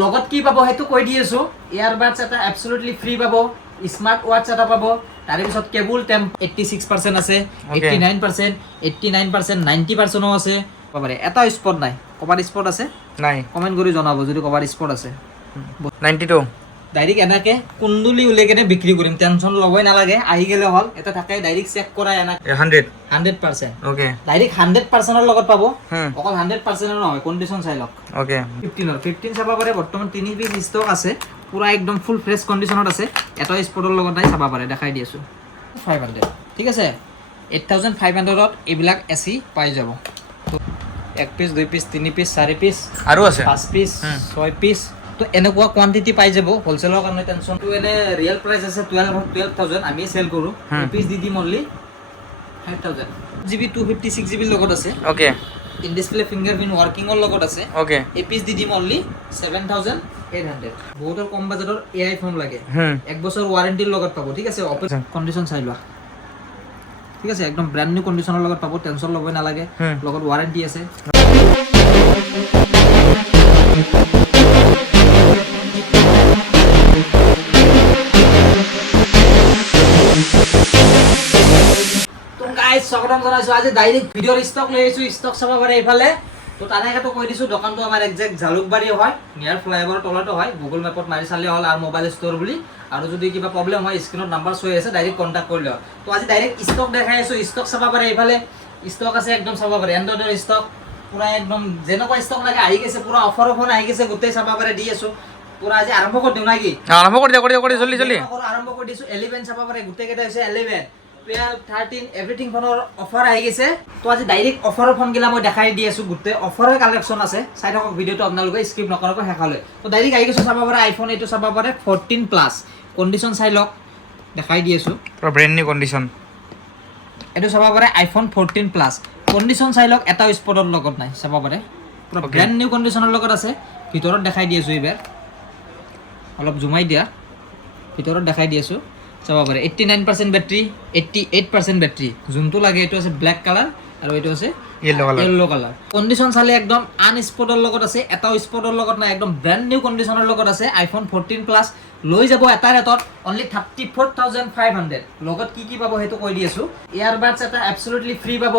লগত কি পাব সেইটো কৈ দি আছো ইয়াৰবাডছ এটা এবসলিউটলি ফ্ৰী পাব স্মাৰ্ট ওয়াচ এটা পাব তার পিছত কেবল টেম্প 86% আছে 89% 89% 90% আছে পাবারে এটা স্পট নাই কভার স্পট আছে নাই কমেন্ট কৰি জনাব যদি কভাৰ স্পট আছে 92 ডাইৰেক্ট এনাকে কুণ্ডুলি উলিয়াই কেনে বিক্ৰি কৰিম টেনশন লবই নালাগে আহি গেলে হল এটা থাকে ডাইরেক্ট চেক করা এনা 100% ওকে ডাইরেক্ট 100% এর লগত পাবো অকল 100% এর নহয় কন্ডিশন চাই লক ওকে 15 চাবা পারে বর্তমান 3 পিস স্টক আছে পুরা একদম ফুল ফ্রেশ কন্ডিশনত আছে এটা স্পটৰ লগত নাই চাবা পারে দেখাই দিছো 500 ঠিক আছে 8500 ত এবিলাক এসি পাই যাব তো 1 পিস 2 পিস 3 পিস 4 পিস আৰু আছে 5 পিস 6 পিস তো এনেকুৱা কোয়ান্টিটি পাই যাব হোলসেলৰ কাৰণে টেনশন তো এনে ৰিয়েল প্ৰাইস আছে 12000 আমি সেল কৰো পিস দি দিম অনলি 5000 জিবি 256 জিবি লগত আছে okay in display fingerprint working এর লগত আছে ওকে এই পিস দি দিম অনলি 7800 বহুতৰ কম বাজেটৰ এআই ফোন লাগে এক বছৰ ওয়াৰেন্টিৰ লগত পাব ঠিক আছে কন্ডিশন চাই লোৱা ঠিক আছে একদম ব্ৰ্যান্ড নিউ কন্ডিশনৰ লগত পাব টেনশন লবই নালাগে লগত ওয়ারেন্টি আছে স্বাগতম জানাইছো আজি ডাইরেক্ট ভিডিওর স্টক লৈ আইছো স্টক চাবা পারে এফালে তো তানেকে তো কই দিছো দোকানটো আমার এক্সাক্ট জালুকবাড়ি হয় নিয়ার ফ্লাইওভার তলতে হয় গুগল ম্যাপত মারি চালে হল আর মোবাইল স্টোর বুলি আর যদি কিবা প্রবলেম হয় স্ক্রিনত নাম্বার শো আছে ডাইরেক্ট কন্টাক্ট করলে তো আজি ডাইরেক্ট স্টক দেখাই আছো স্টক চাবা পারে এফালে স্টক আছে একদম চাবা পারে এন্ড্রয়েডের স্টক পুরা একদম যেনকা স্টক লাগে আহি গেছে পুরা অফার আহি গেছে গোটেই চাবা পারে দি আছো পুরা আজি আরম্ভ কৰি দিও নাকি আৰম্ভ কৰি জলদি আৰম্ভ কৰি দিছো 11 চাবা পাৰে গোটেই কেটা হৈছে 11 12 13 এভৰিথিং ফোনৰ অফাৰ আহি গেছে তো আজি ডাইৰেক্ট অফাৰৰ ফোন গিলা মই দেখাই দি আছো গুতে অফাৰৰ কালেকশন আছে চাই থাকক ভিডিওটো আপোনালোকে স্কিপ নকৰাকৈ হেখালে তো ডাইরেক্ট আহি গেছে চাবা পারে আইফোন এটো চাবা পারে 14 প্লাস কন্ডিশন চাই লক দেখাই দি আছো পুরো ব্র্যান্ড নিউ কন্ডিশন এটো চাবা পারে আইফোন 14 প্লাস কন্ডিশন চাই লক এটা স্পটৰ লগত নাই চাবা পাৰে পুৰো ব্ৰ্যান্ড নিউ কন্ডিশনৰ লগত আছে ভিতৰত দেখাই দি আছো এবাৰ অলপ জুমাই দিয়া ভিতৰত দেখাই দি আছো চাবা পারে 89% ব্যাটারি 88% ব্যাটারি যোনটো লাগে এটো আছে ব্ল্যাক কালার আর এটো আছে ইয়েলো কালার কন্ডিশন চালে একদম আন স্পটৰ লগত আছে এটা স্পটৰ লগত না একদম ব্ৰ্যান্ড নিউ কন্ডিশনৰ লগত আছে আইফোন 14 প্লাস লৈ যাব এটা ৰেটত অনলি 34500 লগত কি পাব হেতু কৈ দি আছো ইয়াৰবাডছ এটা এবসলিউটলি ফ্ৰী পাব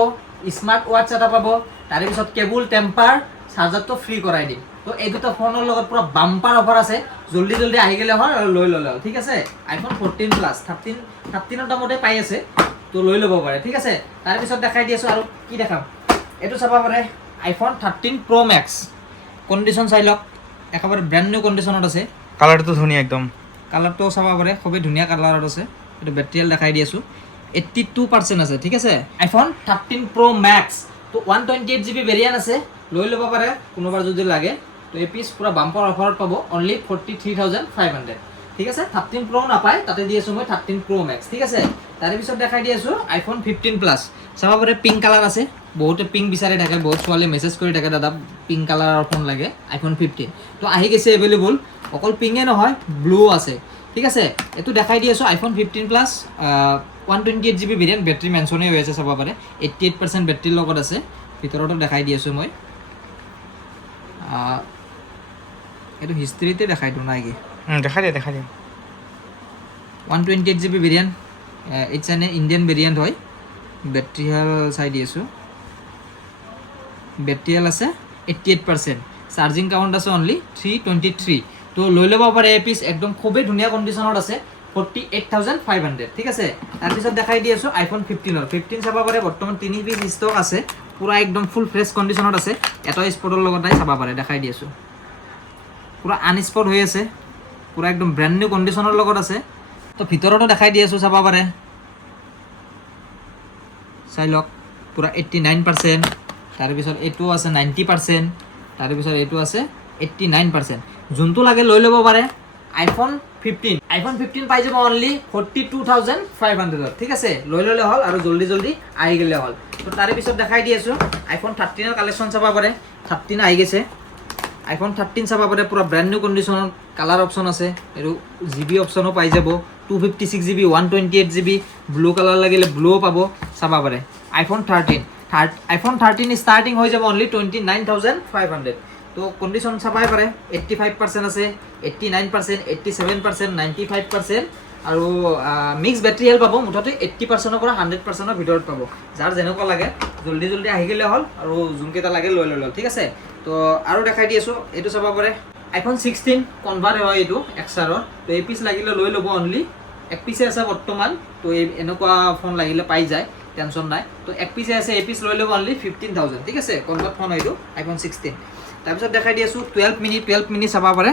স্মাৰ্ট ওয়াচ এটা পাব তাৰ পিছত কেবল টেম্পাৰ চাৰ্জাৰ তো ফ্ৰী কৰাই দিম তো এই দুটা ফোনৰ লগত পুরো বাম্পার অফার আছে জলদি জলদি আহি গেলে হয় আর লৈ ললে ঠিক আছে আইফোন 14 প্লাস 13 দামতে পাই আছে তো লৈ লব পারে ঠিক আছে তার পিছত দেখাই দি আছো আর কি দেখাম এটো চাবা পারে আইফোন 13 প্রো ম্যাক্স কন্ডিশন চাই লক একেবারে ব্র্যান্ড নিউ কন্ডিশনত আছে কালারটো ধুনিয়া একদম কালারটো চাবা পারে খুবই ধুনিয়া কালারত আছে এটো ব্যাটারিয়াল দেখাই দি আছো 82% আছে ঠিক আছে আইফোন 13 প্রো ম্যাক্স তো 128 জিবি ভেরিয়েন্ট আছে লৈ লব পারে কোনোবার যদি লাগে তো এই পিস পুরো বাম্পার অফারত পাবো অনলি 43500 ঠিক আছে 13 প্রো না পায় তাতে দি আছো মই 13 প্রো ম্যাক্স ঠিক আছে তার পিছত দেখাই দি আছো আইফোন 15 প্লাস চাবা পারে পিঙ্ক কালার আছে বহুতে পিঙ্ক বিচাৰি থাকে বহুত সোয়ালে মেসেজ কৰি থাকে দাদা পিঙ্ক কালাৰৰ ফোন লাগে আইফোন 15 তো আহি গেছে अवेलेबल অকল পিঙ্কে নহয় ব্লু আছে ঠিক আছে এটো দেখাই দি আছো iPhone 15 plus 128 GB variant battery মেনশনে হৈ আছে চাবা পারে 88% ব্যাটাৰিৰ লগত আছে ভিতৰটো দেখাই দি আছো মই এটো হিস্ট্রিতে দেখাই দিও নাকি দেখাই দে 128 GB variant it's an Indian variant হয় ব্যাটারি হেল চাই দি আছো ব্যাটারি হেল আছে 88% চার্জিং কাউন্ট আছে অনলি 323 তো লৈ লব পারে এই পিস একদম খুবই ধুনিয়া কন্ডিশনত আছে 48500 ঠিক আছে তার পিছত দেখাই দি আছো আইফোন 15 চাবা পারে বর্তমান 3 পিস স্টক আছে পুরা একদম ফুল ফ্রেশ কন্ডিশনত আছে এটা স্পটৰ লগত নাই চাবা পাৰে দেখাই দি আছো পুৰা আনস্পট হৈ আছে পুৰা একদম ব্ৰ্যান্ড নিউ কন্ডিশনৰ লগত আছে তো ভিতৰটো দেখাই দি আছো চাবা পারে চাই লক পুরা 89% তার পিছত এটো আছে 90% তার পিছত এটো আছে 89% যোনটো লাগে লৈ লব পারে আইফোন 15 পাই যাব অনলি 42500 ঠিক আছে লৈ ললে হল আর জলদি জলদি আহি গেলে হল তো তার পিছত দেখাই দি আছো আইফোন 13 এর কালেকশন চাবা পারে 13 আহি গেছে আইফোন 13 চাবা পারে পুরো brand new condition colour option আছে এরু জিবি অপশনও পাই যাব 256 জিবি 128 জিবি ব্লু কালার লাগিলে ব্লুও পাবো চাবা পারে আইফোন 13 স্টার্টিং হয়ে যাব অনলি 29500 তো কণ্ডিশ্যন চাবাই পাৰে 85% আছে 89% 87% 95% আৰু মিক্স বেটাৰী হেল্থ পাব মুঠতে 80% পৰা 100% ভিতৰত পাব যাৰ যেনেকুৱা লাগে জলদি জলদি আহি গ'লে হ'ল আৰু যোনকেইটা লাগে লৈ ল'ল ঠিক আছে তো আৰু দেখাই দি আছোঁ এইটো চাব পাৰে iPhone 16 কনভাৰ্ট হয় এইটো XR তো এই পিচ লাগিলে লৈ ল'ব অনলি এক পিছে আছে বৰ্তমান তো এই এনেকুৱা ফোন লাগিলে পাই যায় টেনশ্যন নাই তো এক পিছে আছে এই পিচ লৈ ল'ব অনলি 15,000 ঠিক আছে কনভাৰ্ট ফোন এইটো iPhone 16 তাৰপিছত দেখাই দি আছোঁ 12 মিনি চাব পাৰে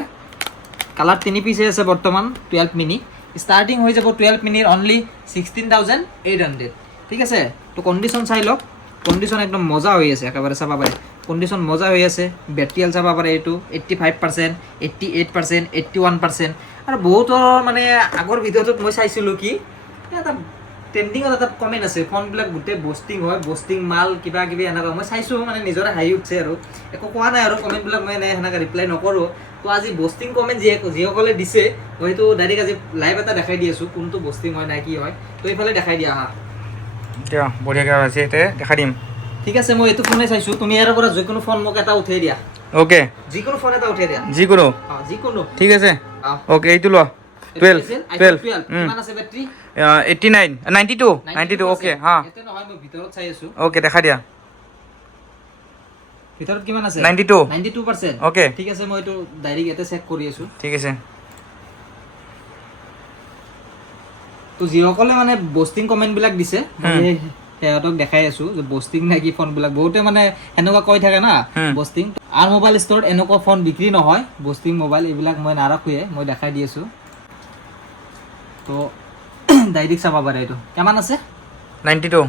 কালাৰ 3 পিছে আছে বৰ্তমান 12 মিনি ষ্টাৰ্টিং হৈ যাব 12 মিনিৰ অনলি 16,800 ঠিক আছে তো কণ্ডিশ্যন চাই লওক কণ্ডিশ্যন একদম মজা হৈ আছে একেবাৰে চাব পাৰে কণ্ডিশ্যন মজা হৈ আছে বেটাৰী হেল্থ চাব পাৰে এইটো 85% 88% 81% আৰু বহুতৰ মানে আগৰ ভিডিঅ'টোত মই চাইছিলোঁ কি এটা ট্ৰেণ্ডিঙত এটা কমেণ্ট আছে ফোনবিলাক গোটেই বষ্টিং হয় বষ্টিং মাল কিবা কিবি এনেকুৱা মই চাইছোঁ মানে নিজৰে হাঁহি উঠছে আৰু একো কোৱা নাই আৰু কমেণ্টবিলাক মই সেনেকৈ ৰিপ্লাই নকৰোঁ তো আজি বষ্টিং কমেণ্ট যিসকলে দিছে মই সেইটো ডাইৰেক্ট আজি লাইভ এটা দেখাই দি আছোঁ কোনটো বষ্টিং হয় নাই কি হয় তো এইফালে দেখাই দিয়া হা এতিয়া বঢ়িয়াকৈ আছে এতিয়া দেখাই দিম ঠিক আছে মই এইটো ফোনে চাইছোঁ তুমি ইয়াৰ পৰা যিকোনো ফোন মোক এটা উঠাই দিয়া অ'কে যিকোনো ফোন এটা উঠাই দিয়া যিকোনো যিকোনো ঠিক আছে অ'। অ'কে এইটো লোৱা 12 কিমান আছে বেটাৰী 89 92 অ'কে হা ইয়াতে নহয় মই ভিতৰত চাই আছোঁ অ'কে দেখা দিয়া ভিতৰত কিমান আছে 92 92% অ'কে ঠিক আছে মই এইটো ডাইৰেক্ট ইয়াতে চেক কৰি আছোঁ ঠিক আছে তো যিসকলে মানে বষ্টিং কমেণ্টবিলাক দিছে মই সিহঁতক দেখাই আছোঁ যে বষ্টিং নে কি ফোনবিলাক বহুতে মানে সেনেকুৱা কৈ থাকে না বষ্টিং আৰু মোবাইল ষ্ট'ৰত এনেকুৱা ফোন বিক্ৰী নহয় বষ্টিং মোবাইল এইবিলাক মই নাৰাখোৱে মই দেখাই দি আছোঁ তো ডাইৰেক্ট চাব পাৰে এইটো কিমান আছে 92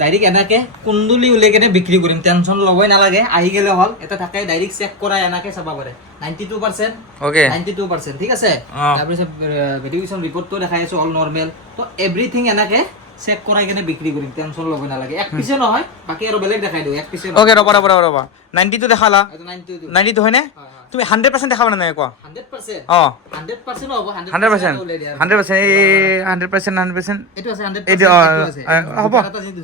ডাইৰেক্ট এনেকৈ কুন্দুলি উলিয়াই কেনে বিক্ৰী কৰিম টেনশ্যন ল'বই নালাগে আহি গ'লে হ'ল এটা থাকে ডাইৰেক্ট চেক কৰাই এনেকৈ চাব পাৰে 92% অ'কে 92% ঠিক আছে তাৰপিছত ভেৰিফিকেশ্যন ৰিপৰ্টটো দেখাই আছোঁ অল নৰ্মেল তো এভৰিথিং এনেকৈ চেক কৰাই কেনে বিক্ৰী কৰিম টেনশ্যন ল'ব নালাগে এক পিছে নহয় বাকী আৰু বেলেগ দেখাই দিওঁ এক পিছে অ'কে ৰ'বা 92 দেখালা 92 92 হয়নে তুমি 100% দেখাবা নাই কোৱা 100% অঁ 100% হ'ব 100% এই 100% এইটো আছে 100% এইটো হ'ব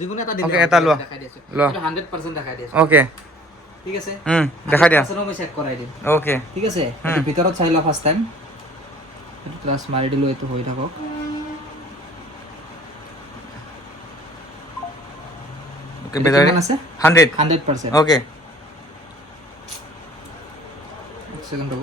যিকোনো এটা অ'কে এটা লোৱা দেখাই দিছোঁ লোৱা এইটো 100% দেখাই দিছোঁ অ'কে ঠিক আছে দেখাই দিয়া 100% মই চেক কৰাই দিম অ'কে ঠিক আছে এইটো ভিতৰত চাই লওঁ ফাৰ্ষ্ট টাইম এইটো প্লাছ মাৰি দিলোঁ এইটো হৈ থাকক অ'কে বেটাৰী কিমান আছে 100 100% অ'কে এক সেকেন্ড ৰ'ব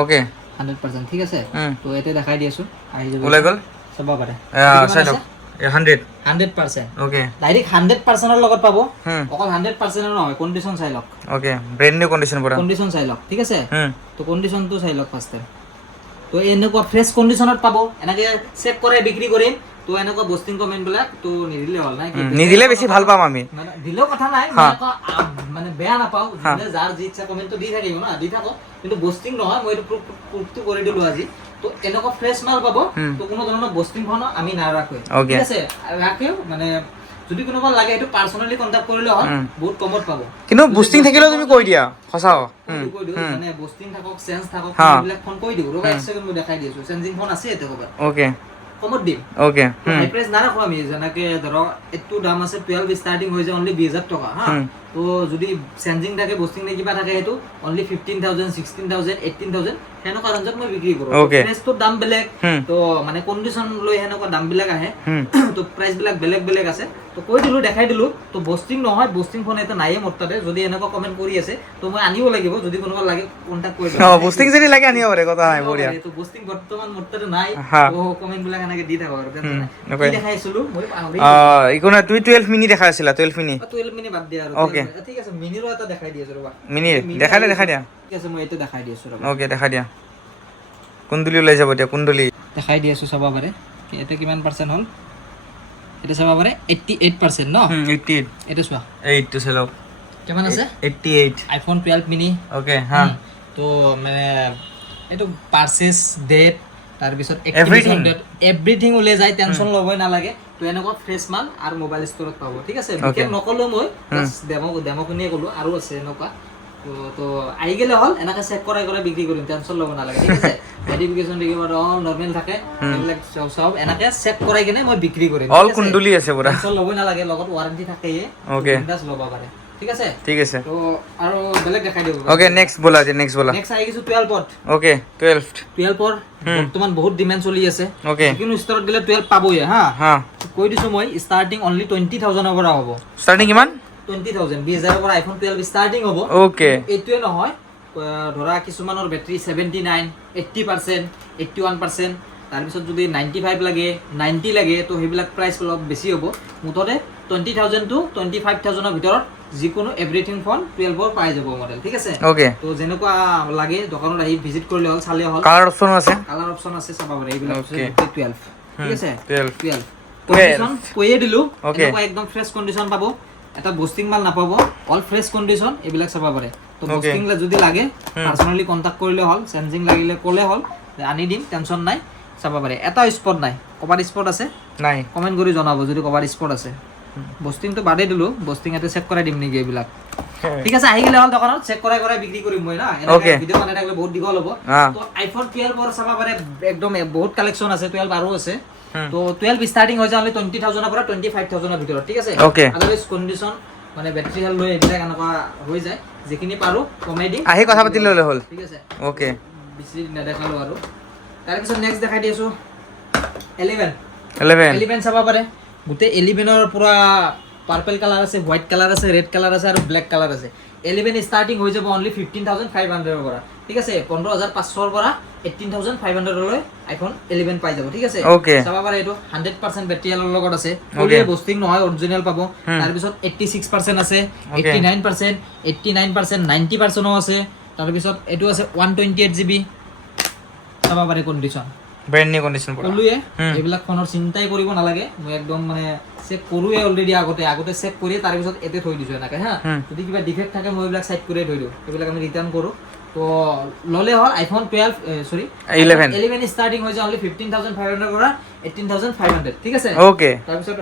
অ'কে 100% ঠিক আছে তো ইয়াতে দেখাই দি আছোঁ আহি যাব ওলাই গ'ল চাব পাৰে চাই লওক 100 100% অ'কে ডাইৰেক্ট 100%ৰ লগত পাব অকল 100% নহয় কণ্ডিশ্যন চাই লওক অ'কে ব্ৰেণ্ড নিউ কণ্ডিশ্যন পৰা কণ্ডিশ্যন চাই লওক ঠিক আছে তো কণ্ডিশ্যনটো চাই লওক ফাৰ্ষ্ট টাইম তো এনেকুৱা ফ্ৰেছ কণ্ডিশ্যনত পাব এনেকৈ চেক কৰাই বিক্ৰী কৰিম তো এনেকুৱা বষ্টিং কমেণ্টবিলাক তো নিদিলে হ'ল নাই নিদিলে বেছি ভাল পাম আমি মানে দিলেও কথা নাই মই আকৌ মানে বেয়া নাপাওঁ যোনে যাৰ যি ইচ্ছা কমেণ্টটো দি থাকিব না দি থাকক কিন্তু বষ্টিং নহয় মই এইটো প্ৰুফটো কৰি দিলোঁ আজি তো এনেকুৱা ফ্ৰেছ মাল পাব তো কোনো ধৰণৰ বষ্টিং ফোন আমি নাৰাখোঁ ঠিক আছে ৰাখেও মানে যদি কোনোবা লাগে এইটো পাৰ্চনেলি কণ্টেক্ট কৰিলে হ'ল বহুত কমত পাব কিন্তু বুষ্টিং থাকিলেও তুমি কৈ দিয়া সঁচা কৈ দিওঁ মানে বষ্টিং থাকক চেঞ্জ থাকক এইবিলাক ফোন কৈ দিওঁ ৰ'বা এক ছেকেণ্ড মই দেখাই দি আছোঁ চেঞ্জিং ফোন আছে এতিয়া ক'ৰবাত অ'কে কমত দিম অ'কে হাই প্ৰাইচ নাৰাখোঁ আমি যেনেকৈ ধৰক এইটো দাম আছে 12 ষ্টাৰ্টিং হৈ যায় অনলি 20,000 টকা হা তো যদি চেঞ্জিং থাকে বষ্টিং নে কিবা থাকে সেইটো অনলি 15,000 16,000 18,000 সেনেকুৱা ৰেঞ্জত মই বিক্ৰী কৰোঁ প্ৰাইচটোৰ দাম বেলেগ তো মানে কণ্ডিশ্যন লৈ সেনেকুৱা দামবিলাক আহে তো প্ৰাইচবিলাক বেলেগ বেলেগ আছে তো কৈ দিলোঁ দেখাই দিলোঁ তো বষ্টিং নহয় বষ্টিং ফোন এটা নাইয়ে মোৰ তাতে যদি এনেকুৱা কমেণ্ট কৰি আছে তো মই আনিব লাগিব যদি কোনোবা লাগে কণ্টেক্ট কৰি দিওঁ বুষ্টিং যদি লাগে আনিব পাৰে কথা নাই বঢ়িয়া তো বষ্টিং বৰ্তমান মোৰ তাতে নাই তো কমেণ্টবিলাক এনেকৈ দি থাকক আৰু দেখাই আছিলোঁ মই পাহৰি একো নাই তুমি 12 মিনি দেখাই আছিলা 12 মিনি 12 মিনিট বাদ দিয়া আৰু অ'কে ঠিক আছে মিনিৰো এটা দেখাই দি আছোঁ ৰ'বা মিনি দেখাই দিয়া ঠিক আছে মই এইটো দেখাই দি আছোঁ ৰ'বা অ'কে দেখাই দিয়া কুন্দুলি ওলাই যাব এতিয়া কুন্দুলি দেখাই দি আছোঁ চাব পাৰে এতিয়া কিমান পাৰ্চেণ্ট হ'ল এটা চাব পাৰে 88% ন 88 এইটো চোৱা 8 টো চাই লওক কিমান আছে 88 আইফোন 12 মিনি অ'কে হা তো মানে এইটো পাৰ্চেছ ডেট তাৰপিছত এভৰিথিং ওলাই যায় টেনশ্যন ল'বই নালাগে তো এনেকুৱা ফ্ৰেছ মাল আৰু মোবাইল ষ্ট'ৰত পাব ঠিক আছে বিশেষ নক'লোঁ মই ডেম'খিনিয়ে ক'লোঁ আৰু আছে এনেকুৱা তো আহি গেলে হ'ল এনেকে চেক কৰাই বিক্ৰী কৰিম টেনচন ল'ব নালাগে ঠিক আছে ভেৰিফিকেশ্যন দেখিব অল নৰ্মেল থাকে এইবিলাক সব এনেকে চেক কৰাই কিনে মই বিক্ৰী কৰিম অল কুণ্ডলি আছে পুৰা টেনচন ল'ব নালাগে লগত ৱাৰেণ্টি থাকেই Okay. বিন্দাছ ল'ব পাৰে ঠিক আছে ঠিক আছে তো আৰু বেলেগ দেখাই দিওঁ ওকে নেক্সট বলা যে নেক্সট বলা নেক্সট আহি গৈছো 12 পট ওকে 12th 12 পৰ বৰ্তমান বহুত ডিমান্ড চলি আছে ওকে কিন্তু ষ্টৰত গ'লে 12 পাবই হা হা কৈ দিছো মই ষ্টাৰ্টিং অনলি 20000 ৰ পৰা হ'ব ষ্টাৰ্টিং কিমান 20000 20000 ৰ পৰা আইফোন 12 ষ্টাৰ্টিং হ'ব ওকে এইটোৱে নহয় ধৰা কিছুমানৰ বেটাৰী 79 80% 81% তাৰপিছত যদি 95 লাগে 90 লাগে তো সেইবিলাক প্ৰাইচ অলপ বেছি হ'ব মুঠতে 20000 টু 25000 ৰ ভিতৰত যিকোনো এভৰিথিং ফোন 12 ৰ পাই যাব মডেল ঠিক আছে ওকে তো যেনেকুৱা লাগে দোকানত আহি ভিজিট কৰিলে হ'ল চালে হ'ল কালাৰ অপচন আছে কালাৰ অপচন আছে চাব পাৰে এইবিলাক Okay. 12 ঠিক আছে 12 কন্ডিশন কৈয়ে দিলো Okay. এনেকুৱা একদম ফ্ৰেছ কন্ডিশন পাব এটা বুষ্টিং মাল নাপাব অল ফ্ৰেছ কন্ডিশন এইবিলাক চাব পাৰে তো Okay. বুষ্টিং যদি লাগে পাৰ্সোনালি কন্টাক্ট কৰিলে হ'ল চেঞ্জিং লাগিলে ক'লে হ'ল আনি দিম টেনচন নাই চাব পাৰে এটা স্পট নাই কভাৰ স্পট আছে নাই কমেন্ট কৰি জনাব যদি কভাৰ স্পট আছে বুষ্টিংটো বাদে দিলো বুষ্টিং এটা চেক কৰাই দিম নেকি এইবিলাক ঠিক আছে আহি গেলে হ'ল দোকানত চেক কৰাই বিক্ৰী কৰিম মই না Okay. ভিডিও বনাই থাকিলে বহুত দীঘল হ'ব হা তো আইফোন 12 ৰ চাব পাৰে একদম বহুত কালেকচন আছে 12 আৰু আছে হুম। তো 12 ষ্টাৰ্টিং হৈ যায় অনলি 20000 ৰ পৰা 25000 ৰ ভিতৰত ঠিক আছে Okay. আদাৰৱাইজ কন্ডিশন মানে বেটাৰী হেল লৈ এইবিলাক এনেকুৱা হৈ যায় যিখিনি পাৰো কমাই দিম আহি কথা পাতি ল'লে হ'ল ঠিক আছে ওকে বেছি নেদেখালো আৰু তাৰপিছত নেক্সট দেখাই দি আছো 11 11 11 চাব পাৰে গোটেই 11 ৰ পুৰা পাৰ্পল কালাৰ আছে হোৱাইট কালাৰ আছে ৰেড কালাৰ আছে আৰু ব্লেক কালাৰ আছে 11 ষ্টাৰ্টিং হৈ যাব অনলি 15500 ৰ পৰা ঠিক আছে 15500 ৰ পৰা 18500 লৈ আইফোন 11 পাই যাব ঠিক আছে Okay. চাব পাৰে এইটো 100% বেটাৰী হেলৰ লগত আছে ফুলি বুষ্টিং নহয় অৰিজিনাল পাব তাৰ পিছত 86% আছে Okay. 89% 89% 90% ও আছে তাৰ পিছত এইটো আছে 128GB চাব পাৰে কন্ডিশন ব্ৰেণ্ড নিউ কণ্ডিশ্যন পুৰা কলুয়ে এইবিলাক ফোনৰ চিন্তাই কৰিব নালাগে মই একদম মানে চেক কৰোৱে অলৰেডি আগতে চেক কৰি তাৰ পিছত এতে থৈ দিছো এনেকে হা যদি কিবা ডিফেক্ট থাকে মই এইবিলাক সাইড কৰি থৈ দিও এইবিলাক আমি ৰিটাৰ্ন কৰো তো ললে হ'ল আইফোন 12 সৰি 11 স্টাৰ্টিং হৈ যায় অনলি 15500 পৰা 18500 ঠিক আছে ওকে তাৰ পিছত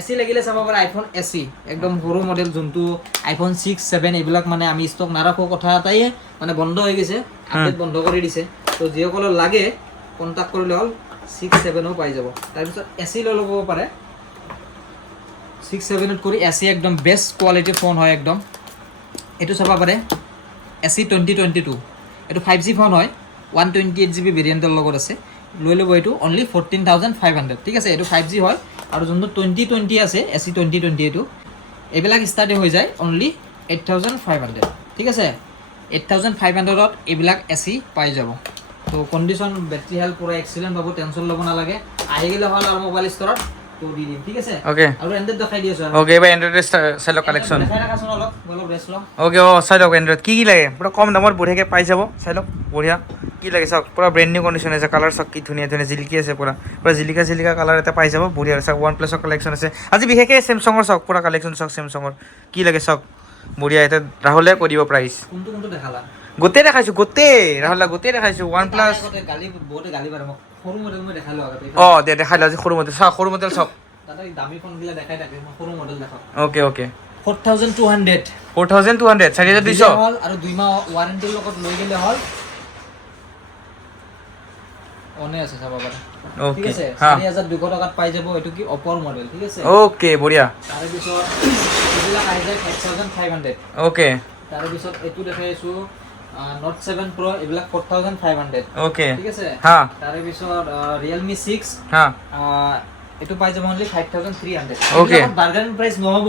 এসি লাগিলে চাব পাৰা আইফোন এসি একদম সৰু মডেল যোনটো আইফোন 6 7 এইবিলাক মানে আমি ষ্টক নাৰাখো কথা এটাই মানে বন্ধ হৈ গৈছে আপডেট বন্ধ কৰি দিছে তো যিসকল লাগে কন্টাক্ট কৰিলে হ'ল 6 7 ও পাই যাব তাৰ পিছত এসি লৈ ল'ব পাৰে 6 7 ত কৰি এসি একদম বেস্ট কোৱালিটি ফোন হয় একদম এটো চাব পাৰে এসি 2022 এটো 5G ফোন হয় 128GB ভেৰিয়েন্টৰ লগত আছে লৈ ল'ব এটো অনলি 14500 ঠিক আছে এটো 5G হয় আৰু যোনটো 2020 আছে এসি 2020 এটো এবিলাক ষ্টাৰ্ট হৈ যায় অনলি 8500 ঠিক আছে 8500 ত এবিলাক এসি পাই যাব তো কন্ডিশন ব্যাটারি হেলথ পুরো এক্সিলেন্ট পাবো টেনশন লব না লাগে আহি গেলে হল আর মোবাইল ষ্টৰত তো দি দিম ঠিক আছে ওকে আৰু এন্ড্ৰইড দেখাই দিছো ওকে এবাৰ এন্ড্ৰইড চাই লওক কালেকশ্যন দেখাই ৰাখাচোন অলপ ৰেষ্ট লওঁ ওকে ও চাই লওক এন্ড্ৰইড কি লাগে পুৰা কম দামত বঢ়িয়াকৈ পাই যাব চাই লওক বঢ়িয়া কি লাগে চাওক পুৰা ব্ৰেণ্ড নিউ কণ্ডিশ্যন আছে কালাৰ চাওক কি ধুনীয়া ধুনীয়া জিলিকি আছে পুৰা জিলিকা কালাৰ এটা পাই যাব বঢ়িয়া চাওক ওৱান প্লাছৰ কালেকশ্যন আছে আজি বিশেষকৈ চেমচাঙৰ চাওক পুৰা কালেকশ্যন চাওক চেমচাঙৰ কি লাগে চাওক বঢ়িয়া এটা ৰাহুলে কৈ দিব প্ৰাইচ কোনটো দেখালা গোটেই দেখাইছোঁ গোটেই ৰাহুলে গোটেই দেখাইছোঁ ওৱান প্লাছ গালি বহুতে গালি পাৰে মোক সৰু মডেল মই দেখালো আগতে অঁ দেখাই লওঁ আজি সৰু মডেল চাওক সৰু মডেল চাওক দাদা দামী ফোন গিলা দেখাই থাকে মই সৰু মডেল দেখাও ওকে ওকে 4200 4200 4200 হল আৰু 2 মাহ ওয়াৰেন্টিৰ লগত লৈ গেলে হল অনে আছে চাবা পাৰা ঠিক ওকে আছে হ্যাঁ 4200 টকাত পাই যাব এটো কি অপৰ মডেল ঠিক আছে ওকে বঢ়িয়া তাৰ পিছত এইবিলাক আহি যায় 5500 ওকে তাৰ পিছত এটো দেখাইছো Note 7 Pro এইবিলাক 4500 ওকে ঠিক আছে হ্যাঁ তাৰ পিছত Realme 6 হ্যাঁ এটো পাই যাব অনলি 5300 Okay. বার্গেনিং প্রাইস নহব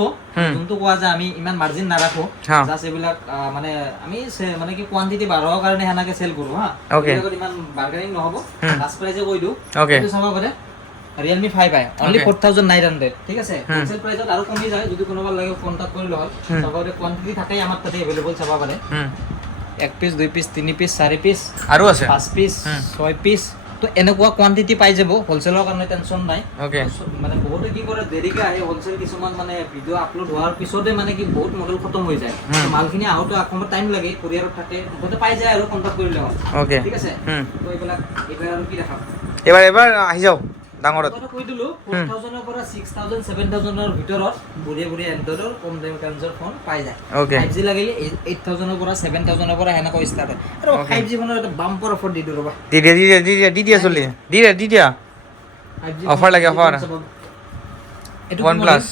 যোনটো কোৱা যায় আমি ইমান মাৰ্জিন না ৰাখো হ্যাঁ। জাস্ট এইবিলাক মানে আমি মানে কি কোয়ান্টিটি বাঢ়াৰ কাৰণে হানাকে সেল কৰো হা Okay. এইবিলাক ইমান বাৰ্গেনিং নহব লাস্ট প্ৰাইসে কৈ দিও Okay. এটো চাব পাৰে Realme 5 আই অনলি Okay. 4900 ঠিক আছে হোলসেল প্ৰাইসত আৰু কমি যায় যদি কোনোবা লাগে কন্টাক্ট কৰিলে হ'ল চাবৰে কোয়ান্টিটি থাকে আমাৰ তাতে अवेलेबल চাব পাৰে এক পিস দুই পিস তিনি পিস চাৰি পিস আৰু আছে 5 পিস 6 পিস তো এনেকুৱা কোয়ান্টিটি পাই যাব হোলসেলৰ কাৰণে টেনচন নাই ওকে মানে বহুতে কি কৰে দেৰিকে আহে হোলসেল কিছুমান মানে ভিডিও আপলোড হোৱাৰ পিছতে মানে কি বহুত মডেল খতম হৈ যায় তো মালখিনি আহোতে অকমান টাইম লাগে কুৰিয়াৰত থাকে মুঠতে পাই যায় আৰু কন্টাক্ট কৰিলে হ'ল ওকে ঠিক আছে তো এইবিলাক আৰু কি দেখাম এবাৰ আহি যাওক ডাঙৰত কথা কৈ দিলো 4000 ৰ পৰা 6000 7000 ৰ ভিতৰত বঢ়িয়া এন্ড্ৰইডৰ কম দামী ৰেঞ্জৰ ফোন পাই যায় Okay. 5G লাগিলে 8000 ৰ পৰা 7000 ৰ পৰা হেনেকৈ ষ্টাৰ্ট হয় আৰু 5G ফোনৰ এটা বাম্পাৰ অফাৰ দি দিও ৰবা দি দিয়া চলি দি দিয়া 5G Offer লাগে, offer. এটো OnePlus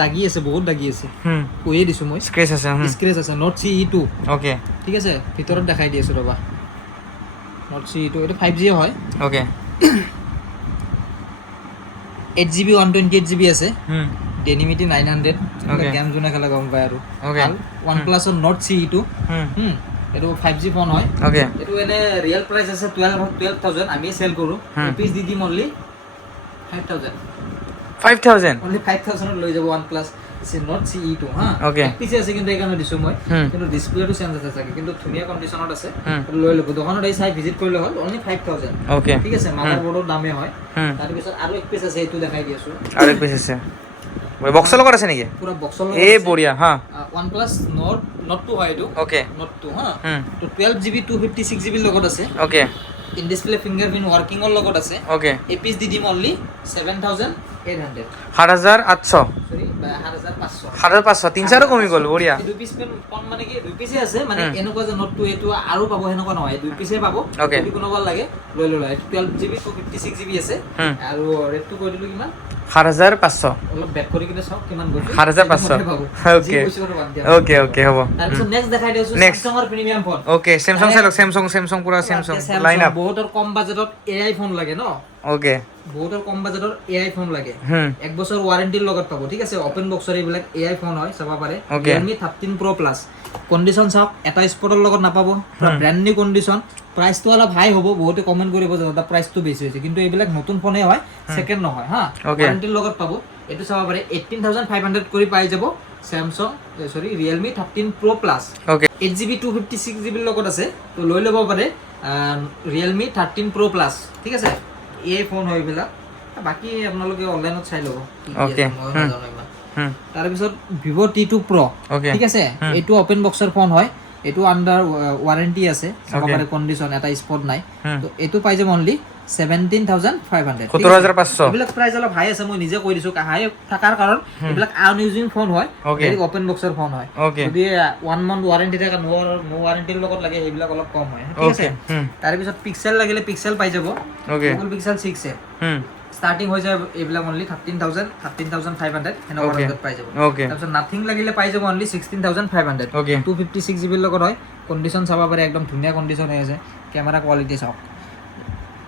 দাগি আছে বহুত দাগি আছে হুম কৈয়ে দিছো মই স্ক্ৰেচ আছে হুম স্ক্ৰেচ আছে নোট CE2 ওকে ঠিক আছে ভিতৰত দেখাই দি আছো ৰবা নোট CE2 এটা 5G হয় ওকে 8GB 128GB আছে হুম ডেনিমিটি 900 Okay. গেম জোনা খেলা গম পায় আৰু Okay. OnePlus ৰ নোট CE2 হুম এটো 5G ফোন হয় ওকে এটো এনে ৰিয়েল প্ৰাইস আছে 12000 আমি সেল কৰো পিস দি দিম অনলি 5000 5000 অনলি 5000 লৈ যাব OnePlus নোট CE2 হা Okay. পিস আছে কিন্তু এইকাৰণে দিছো মই হুম। কিন্তু ডিসপ্লেটো চেঞ্জ আছে চাগে কিন্তু ধুনীয়া কন্ডিশনত আছে হুম। এটো লৈ ল'ব দোকানত আহি চাই ভিজিট কৰিলে হ'ল অনলি 5000 ওকে ঠিক আছে মাদাৰবোৰ্ডৰ দামে হয় হুম তাৰ পিছত আৰু এক পিস আছে এইটো দেখাই দি আছো আৰু এক পিছ আছে বক্সৰ লগত আছে নেকি পুৰা বক্সৰ এ বঢ়িয়া হা OnePlus Note 2 হয় এইটো ওকে Note 2 হা হুম তো 12GB 256GB লগত আছে okay in display fingerprint working এর লগত আছে ওকে এই পিস দি দিম অনলি 7800 7800 সরি 7500 7500 300 কমি গ'ল বঢ়িয়া এই দুই পিস কম মানে কি দুই পিসে আছে মানে এনেকুৱা যে Note 2 এটো আৰু পাব হেনকুৱা নহয় দুই পিসে পাব Okay. যদি কোনোবা লাগে লৈ ললা 12GB 256GB আছে হুম। আৰু ৰেটটো কৈ দিলো কিমান 7500 অলপ বেক কৰি কিনে চাওক কিমান গৈছে 7500 Okay. ওকে ওকে হ'ব তাৰপিছত নেক্সট দেখাই দিছো Next. Samsung ৰ প্ৰিমিয়াম ফোন ওকে স্যামসাং চাই লওক স্যামসাং পুৰা স্যামসাং লাইন আপ বহুতৰ কম বাজেটত AI ফোন লাগে ন ওকে বহুতৰ কম বাজেটৰ AI ফোন লাগে হুম এক বছৰ ওয়াৰেন্টিৰ লগত পাব ঠিক আছে ওপেন বক্সৰ এইবিলাক AI ফোন হয় চাব পাৰে Okay. Realme 13 Pro Plus condition চাওক এটা স্পটৰ লগত নাপাব পুৰা ব্ৰ্যান্ড নিউ কন্ডিশন প্ৰাইসটো অলপ হাই হ'ব বহুতে কমেন্ট কৰিব যে দাদা প্ৰাইসটো বেছি হৈছে কিন্তু এইবিলাক নতুন ফোনে হয় সেকেন্ড নহয় হা Okay. ওয়াৰেন্টিৰ লগত পাব এটো চাব পাৰে 18500 কৰি পাই যাব Samsung Realme 13 Pro Plus okay 8GB 256GB লগত আছে তো লৈ ল'ব পাৰে Realme 13 Pro Plus ঠিক আছে এই ফোন হয় এইবিলাক বাকি আপোনালোকে অনলাইনত চাই ল'ব কি কি Okay. আছে মই নাজানো ইমান হুম তাৰ পিছত Vivo T2 Pro Okay. ঠিক আছে এইটো ওপেন বক্সৰ ফোন হয় এইটো আন্ডাৰ ওয়াৰেন্টি আছে চাব Okay. পাৰে কন্ডিশন এটা স্পট নাই হুম। তো এইটো পাই যাব অনলি 17500 17500 এইবিলাক প্ৰাইস অলপ হাই আছে মই নিজে কৈ দিছো হাই থাকাৰ কাৰণ এইবিলাক আনইউজিং ফোন হয় Okay. এই ওপেন বক্সৰ ফোন হয় Okay. যদি 1 মান্থ ওয়াৰেন্টি থাকে নো ওয়াৰেন্টিৰ লগত লাগে এইবিলাক অলপ কম হয় ঠিক আছে Okay. হুম। তাৰ পিছত পিক্সেল লাগিলে পিক্সেল পাই যাব Okay. Google Pixel 6 হুম স্টার্টিং হৈ যায় এইবিলাক অনলি 13500 হেনকুৱা Okay. ৰেটত পাই যাব ওকে তাৰপিছত নাথিং লাগিলে পাই যাব অনলি 16500 Okay. 256GB ৰ লগত হয় কন্ডিশন চাব পাৰে একদম ধুনীয়া কন্ডিশন হৈ আছে কেমেৰা কোৱালিটি চাওক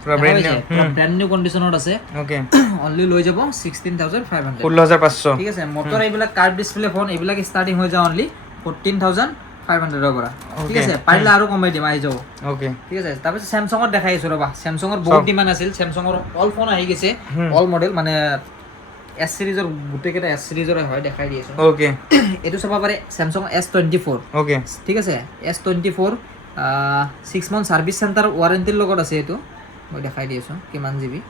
পুৰা ব্র্যান্ড নিউ ব্র্যান্ড নিউ কন্ডিশনত আছে ওকে অনলি লৈ যাব 16500 16500 ঠিক আছে মোটৰ এইবিলাক কাৰ্ভ ডিসপ্লে ফোন এইবিলাক স্টাৰ্টিং হৈ যায় অনলি 14500 ৰ পৰা ঠিক Okay. আছে পাৰিলে আৰু কমাই দিম আহি যাব ওকে ঠিক আছে তাৰপিছত স্যামসাঙত দেখাই আছো ৰবা স্যামসাঙৰ বহুত ডিমান্ড আছিল স্যামসাঙৰ অল ফোন আহি গৈছে অল মডেল মানে S সিৰিজৰ গুটেকেটা S সিৰিজৰ হয় দেখাই দি আছো ওকে এটো চাব পাৰে স্যামসাং S24 ওকে ঠিক আছে S24 6 মান্থ সাৰ্ভিস সেন্টাৰ ওয়াৰেন্টিৰ লগত আছে এটো মই দেখাই দি আছো কিমান জিবি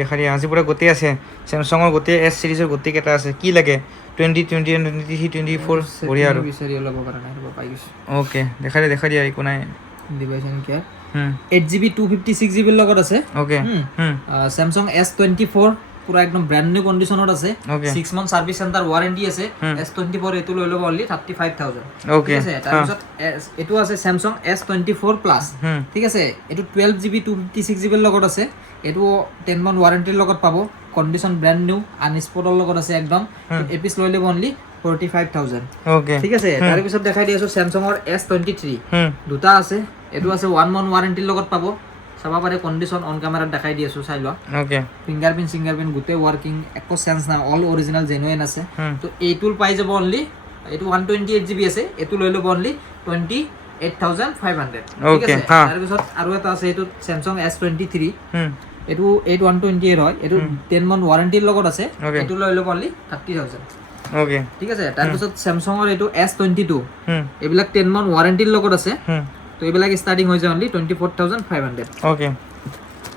দেখা দিয়া আজি পুৰা গোটেই আছে স্যামসাঙৰ গোটেই S সিৰিজৰ গোটেই কেটা আছে কি লাগে 2020 23 24 বঢ়িয়া আৰু বিচাৰি অলপ পৰা নাই ৰবা পাই গৈছো ওকে দেখা দিয়া একো নাই device and care hmm 8GB 256GB ৰ লগত আছে ওকে হুম হুম স্যামসাং S24 পুরা একদম ব্র্যান্ড নিউ কন্ডিশনত আছে Okay. 6 month service centre warranty আছে S24 এটো লৈ লব অনলি 35000 Okay. ঠিক আছে তাৰপিছত এটো আছে স্যামসাং S24 প্লাস হুম ঠিক আছে এটো 12GB 256GB ৰ লগত আছে এটো 10 মান্থ ওয়াৰেন্টিৰ লগত পাব কন্ডিশন ব্ৰ্যান্ড নিউ আনস্পটৰ লগত আছে একদম এপিস লৈ লব অনলি 45000 ওকে ঠিক আছে তাৰপিছত দেখাই দি আছো স্যামসাংৰ S23 হুম দুটা আছে এটো আছে 1 মান্থ ওয়াৰেন্টিৰ লগত পাব চাব পাৰে কন্ডিশন অন ক্যামেৰাত দেখাই দি আছো চাই লোৱা ওকে ফিঙ্গারপ্রিন্ট গোটে ওয়ার্কিং একো সেন্স না অল অরিজিনাল জেনুইন আছে হুম তো এইটুল পাই যাব অনলি এইটো 128GB আছে এটো লৈ লব অনলি 28500 ঠিক Okay, আছে হা। তাৰ পিছত আৰু এটা আছে এটো Samsung S23 হুম এটো 8128 হয় এটো 10 মান্থ ওয়াৰেন্টিৰ লগত আছে Okay. এটো লৈ লব অনলি 30000 ওকে ঠিক আছে তাৰ পিছত Samsungৰ এটো S22 হুম এইবিলাক 10 মান্থ ওয়াৰেন্টিৰ লগত আছে হুম তো এইবিলাক স্টাৰ্টিং হৈ যায় অনলি 24500 ওকে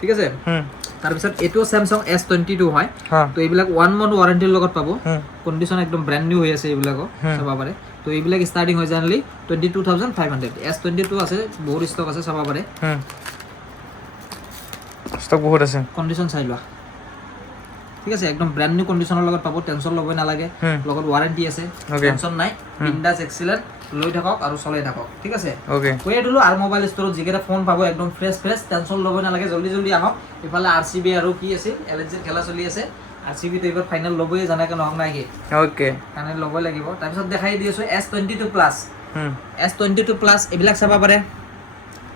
ঠিক আছে হুম তাৰপিছত এইটো স্যামসাং S22 হয় হা তো এইবিলাক 1 month ওয়াৰেন্টিৰ লগত পাব হুম কন্ডিশন একদম ব্ৰ্যান্ড নিউ হৈ আছে এইবিলাকো চাব পাৰে তো এইবিলাক ষ্টাৰ্টিং হৈ যায় অনলি 22500 S22 আছে বহুত ষ্টক আছে চাব পাৰে হুম ষ্টক বহুত আছে কন্ডিশন চাই লোৱা ঠিক আছে একদম ব্ৰ্যান্ড নিউ কন্ডিশনৰ লগত পাব টেনশন ল'বই নালাগে লগত ওয়াৰেন্টি আছে টেনশন নাই বিন্দাস এক্সিলেন্ট লৈ থাকক আৰু চলাই থাকক ঠিক আছে ওকে কয়ে দিলো আৰু মোবাইল ষ্টৰত যিকেইটা ফোন পাব একদম ফ্ৰেছ টেনশন ল'বই নালাগে জলদি আহক ইফালে RCB আৰু কি আছিল LG খেলা চলি আছে RCB তো এইবাৰ ফাইনাল ল'বই জানাকে নহক নাই কি ওকে কাৰণে ল'বই লাগিব তাৰপিছত দেখাই দি আছো S22 প্লাস হুম S22 প্লাস এইবিলাক চাব পাৰে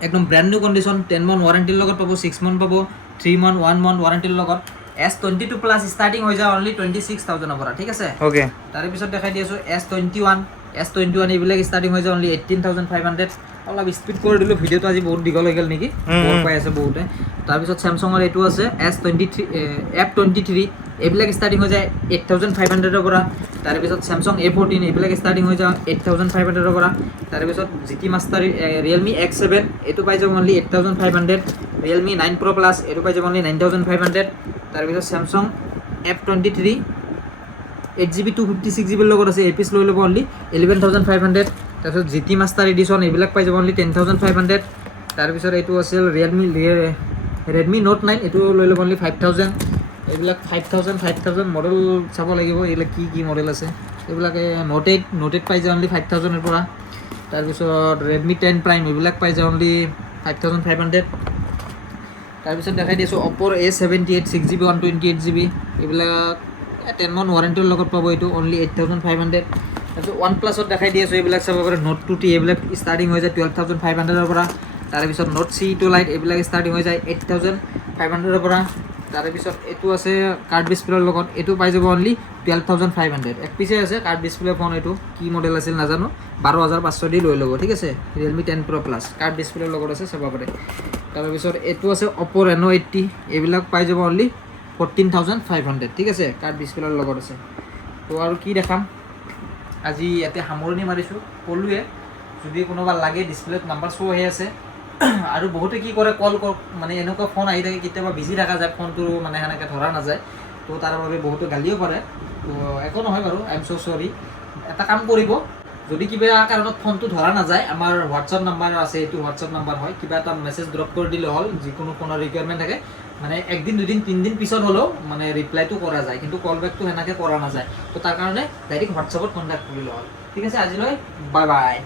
একদম ব্ৰ্যান্ড নিউ কন্ডিশন 10 month ওয়াৰেন্টিৰ লগত পাব 6 month পাব 3 month 1 month ওয়াৰেন্টিৰ লগত S22 প্লাস স্টাৰ্টিং হৈ যায় অনলি 26000 পৰা ঠিক আছে ওকে তাৰে পিছত দেখাই দি আছো S21 এইবিলাক স্টাৰ্টিং হৈ যায় অনলি 18500 অলপ স্পিড কৰি দিলো ভিডিওটো আজি বহুত দীঘল হৈ গ'ল নেকি বৰ পাই আছে বহুতে তাৰপিছত স্যামসাঙৰ এইটো আছে S23 F23 এইবিলাক স্টাৰ্টিং হৈ যায় 8500 পৰা তাৰপিছত স্যামসাং A14 এইবিলাক স্টাৰ্টিং হৈ যায় 8500 পৰা তাৰপিছত GT Master Realme X7 এইটো পাই যাব অনলি 8500 Realme 9 Pro Plus এইটো পাই যাব অনলি 9500 তাৰপিছত স্যামসাং F23 8GB 256GB লগত আছে এপিস লৈ ল'ব অনলি 11500 তাৰপিছত GT Master Edition এইবিলাক পাই যাব অনলি 10500 তাৰপিছত এইটো আছিল Redmi Note 9 এইটো লৈ ল'ব অনলি 5000 এইবিলাক 5000 মডেল চাব লাগিব এইবিলাক কি মডেল আছে এইবিলাকে Note 8 পাই যায় অনলি 5000 এৰ পৰা তাৰপিছত Redmi 10 Prime এইবিলাক পাই যায় অনলি 5500 তাৰপিছত দেখাই দিছো Oppo A78 6GB 128GB এইবিলাক 10 month ওয়াৰেন্টিৰ লগত পাব এইটো অনলি 8500 তাৰপিছত OnePlus ত দেখাই দি আছো এইবিলাক চাব পাৰে Note 2T এইবিলাক স্টাৰ্টিং হৈ যায় 12500 ৰ পৰা তাৰপিছত Note C2 Lite এইবিলাক স্টাৰ্টিং হৈ যায় 8500 ৰ পৰা তাৰপিছত এইটো আছে কাৰ্ড ডিসপ্লেৰ লগত এইটো পাই যাব অনলি 12500 এক পিছে আছে কাৰ্ড ডিসপ্লে ফোন এইটো কি মডেল আছিল নাজানো 12500 দি লৈ ল'ব ঠিক আছে Realme 10 Pro Plus কাৰ্ড ডিসপ্লেৰ লগত আছে চাব পাৰে তাৰপিছত এইটো আছে Oppo Reno 80 এইবিলাক পাই যাব অনলি 14500 ঠিক আছে কাৰ্ড ডিসপ্লেৰ লগত আছে তো আৰু কি দেখাম আজি ইয়াতে সামৰণি মাৰিছো কলুৱে যদি কোনোবা লাগে ডিসপ্লেত নাম্বাৰ শো হৈ আছে আৰু বহুতে কি কৰে কল মানে এনেকুৱা ফোন আহি থাকে কেতিয়াবা বিজি থাকা যায় ফোনটো মানে হেনেকে ধৰা নাযায় তো তাৰ বাবে বহুতে গালিও পাৰে তো একো নহয় বাৰু আই এম সো সৰি এটা কাম কৰিব যদি কিবা কাৰণত ফোনটো ধৰা নাযায় আমাৰ হোৱাটসঅ্যাপ নাম্বাৰ আছে এইটো হোৱাটসঅ্যাপ নাম্বাৰ হয় কিবা এটা মেসেজ ড্ৰপ কৰি দিলে হ'ল যিকোনো ফোনৰ ৰিকুৱাৰমেন্ট থাকে মানে একদিন দুদিন তিনদিন পিছত হলো মানে ৰিপ্লাইটো কৰা যায় কিন্তু কল বেকটো হেনাকে কৰা নাযায় তো তাৰ কাৰণে ডাইৰেক্ট হোৱাটসঅ্যাপত কন্টাক্ট কৰিলে হ'ল ঠিক আছে আজিলৈ বাই বাই